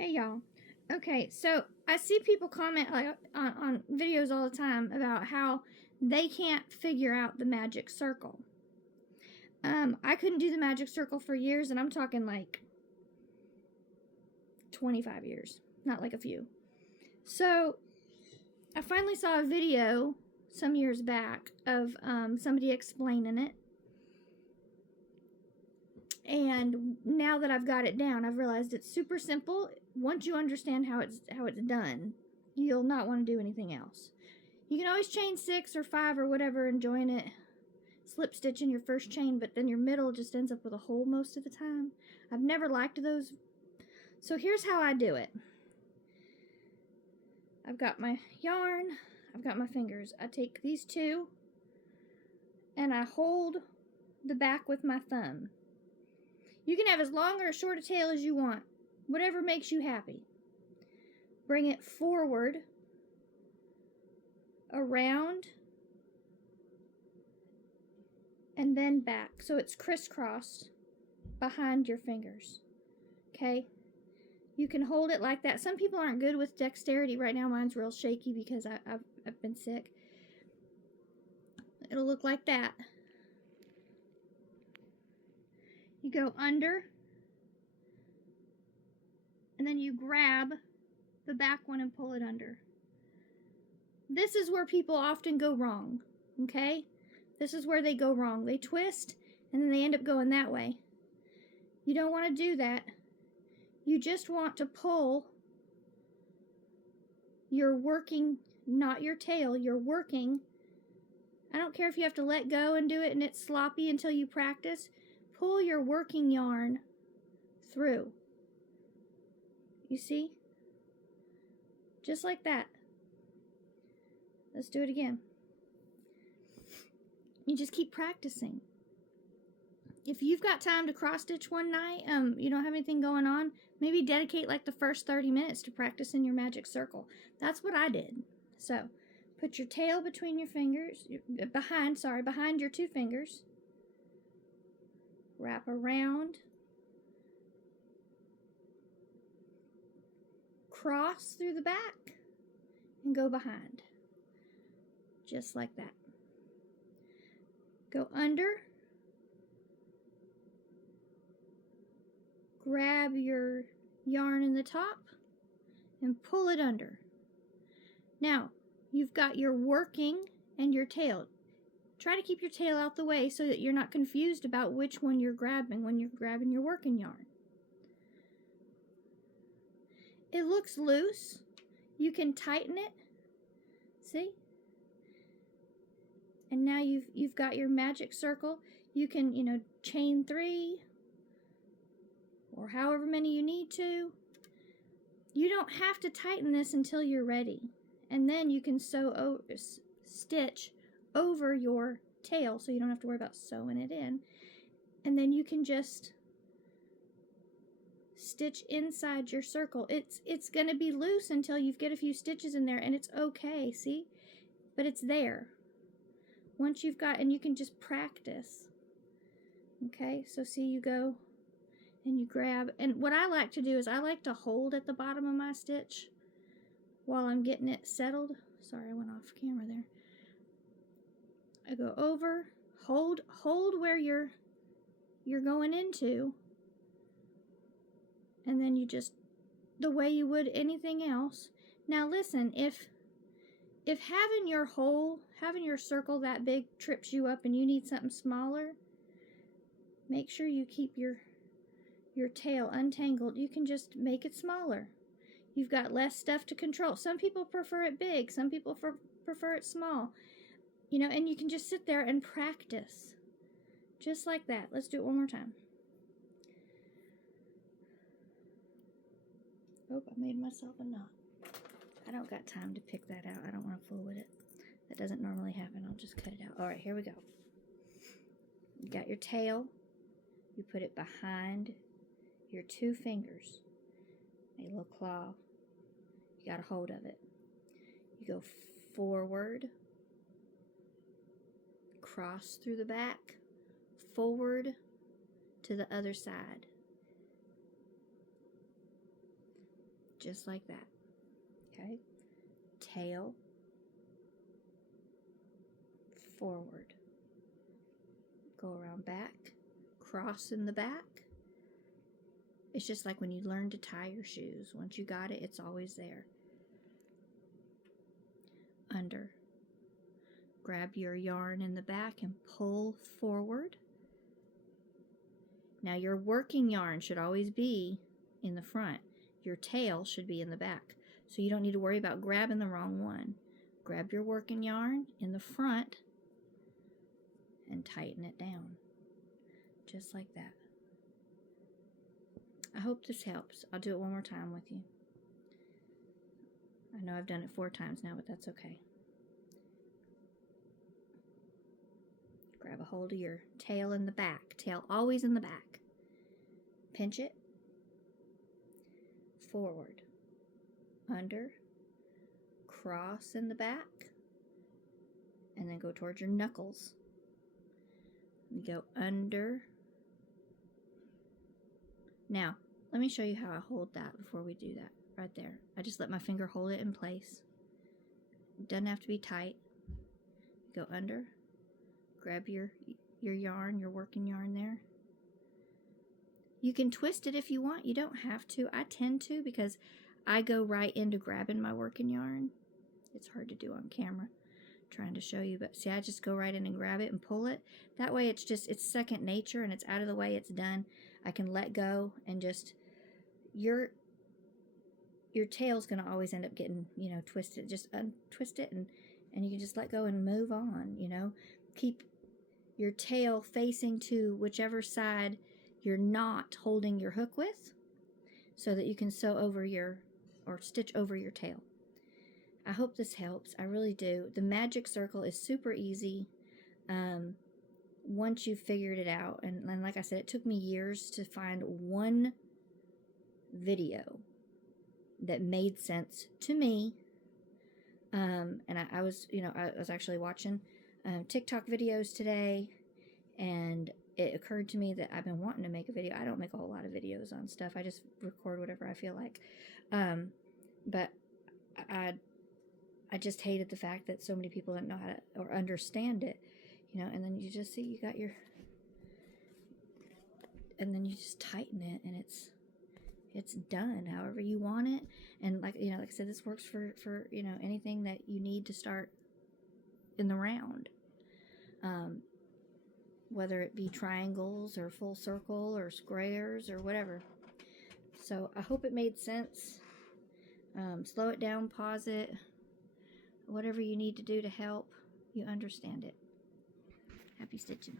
Hey y'all. Okay, so I see people comment like on videos all the time about how they can't figure out the magic circle. I couldn't do the magic circle for years, and I'm talking like 25 years, not like a few. So I finally saw a video some years back of somebody explaining it. And now that I've got it down, I've realized it's super simple. Once you understand how it's done, you'll not want to do anything else. You can always chain 6 or 5 or whatever and join it, slip stitch in your first chain, but then your middle just ends up with a hole most of the time. I've never liked those. So here's how I do it. I've got my yarn, I've got my fingers. I take these two and I hold the back with my thumb. You can have as long or as short a tail as you want, whatever makes you happy. Bring it forward, around, and then back. So it's crisscrossed behind your fingers. Okay? You can hold it like that. Some people aren't good with dexterity. Right now mine's real shaky because I've been sick. It'll look like that. You go under, and then you grab the back one and pull it under. This is where people often go wrong, okay? This is where they go wrong. They twist, and then they end up going that way. You don't want to do that. You just want to pull your working, not your tail, your working. I don't care if you have to let go and do it and it's sloppy until you practice. Pull your working yarn through. You see? Just like that. Let's do it again. You just keep practicing. If you've got time to cross stitch one night, you don't have anything going on, maybe dedicate like the first 30 minutes to practicing your magic circle. That's what I did. So, put your tail between your fingers, behind your two fingers. Wrap around, cross through the back, and go behind. Just like that. Go under, grab your yarn in the top, and pull it under. Now, you've got your working and your tail. Try to keep your tail out the way so that you're not confused about which one you're grabbing when you're grabbing your working yarn. It looks loose. You can tighten it. See? And now you've got your magic circle. You can, chain 3 or however many you need to. You don't have to tighten this until you're ready. And then you can stitch over your tail so you don't have to worry about sewing it in. And then you can just stitch inside your circle. It's going to be loose until you get a few stitches in there, and it's okay, see? But it's there. Once you've got, and you can just practice. Okay, so see, you go and you grab, and what I like to do is I like to hold at the bottom of my stitch while I'm getting it settled. Sorry, I went off camera there. I go over, hold where you're going into, and then you just, the way you would anything else. Now listen, if having your circle that big trips you up and you need something smaller, make sure you keep your tail untangled. You can just make it smaller. You've got less stuff to control. Some people prefer it big, some people prefer it small. And you can just sit there and practice. Just like that. Let's do it one more time. Oh, I made myself a knot. I don't got time to pick that out. I don't want to fool with it. That doesn't normally happen. I'll just cut it out. All right, here we go. You got your tail. You put it behind your two fingers. A little claw. You got a hold of it. You go forward. Cross through the back, forward to the other side. just like that. Okay, tail, forward, go around back, cross in the back. It's just like when you learn to tie your shoes. Once you got it, it's always there. Under, grab your yarn in the back and pull forward. Now your working yarn should always be in the front. Your tail should be in the back. So you don't need to worry about grabbing the wrong one. Grab your working yarn in the front and tighten it down. Just like that. I hope this helps. I'll do it one more time with you. I know I've done it 4 times now, but that's okay. Grab a hold of your tail in the back. Tail always in the back. Pinch it. Forward. Under. Cross in the back. And then go towards your knuckles. You go under. Now, let me show you how I hold that before we do that. Right there. I just let my finger hold it in place. It doesn't have to be tight. Go under. Grab your yarn, your working yarn there. You can twist it if you want. You don't have to. I tend to because I go right into grabbing my working yarn. It's hard to do on camera, trying to show you, but see, I just go right in and grab it and pull it. That way it's second nature and it's out of the way, it's done. I can let go and just, your tail's going to always end up getting, twisted. Just untwist it and you can just let go and move on, Keep your tail facing to whichever side you're not holding your hook with so that you can sew over or stitch over your tail. I hope this helps. I really do. The magic circle is super easy once you've figured it out. And like I said, it took me years to find one video that made sense to me. And I was actually watching TikTok videos today, and it occurred to me that I've been wanting to make a video. I don't make a whole lot of videos on stuff. I just record whatever I feel like. But I just hated the fact that so many people didn't know how to or understand it, and then you just see you got and then you just tighten it and it's done however you want it. And like I said, this works for anything that you need to start in the round, whether it be triangles or full circle or squares or whatever. So I hope it made sense. Slow it down, pause it, whatever you need to do to help you understand it. Happy stitching.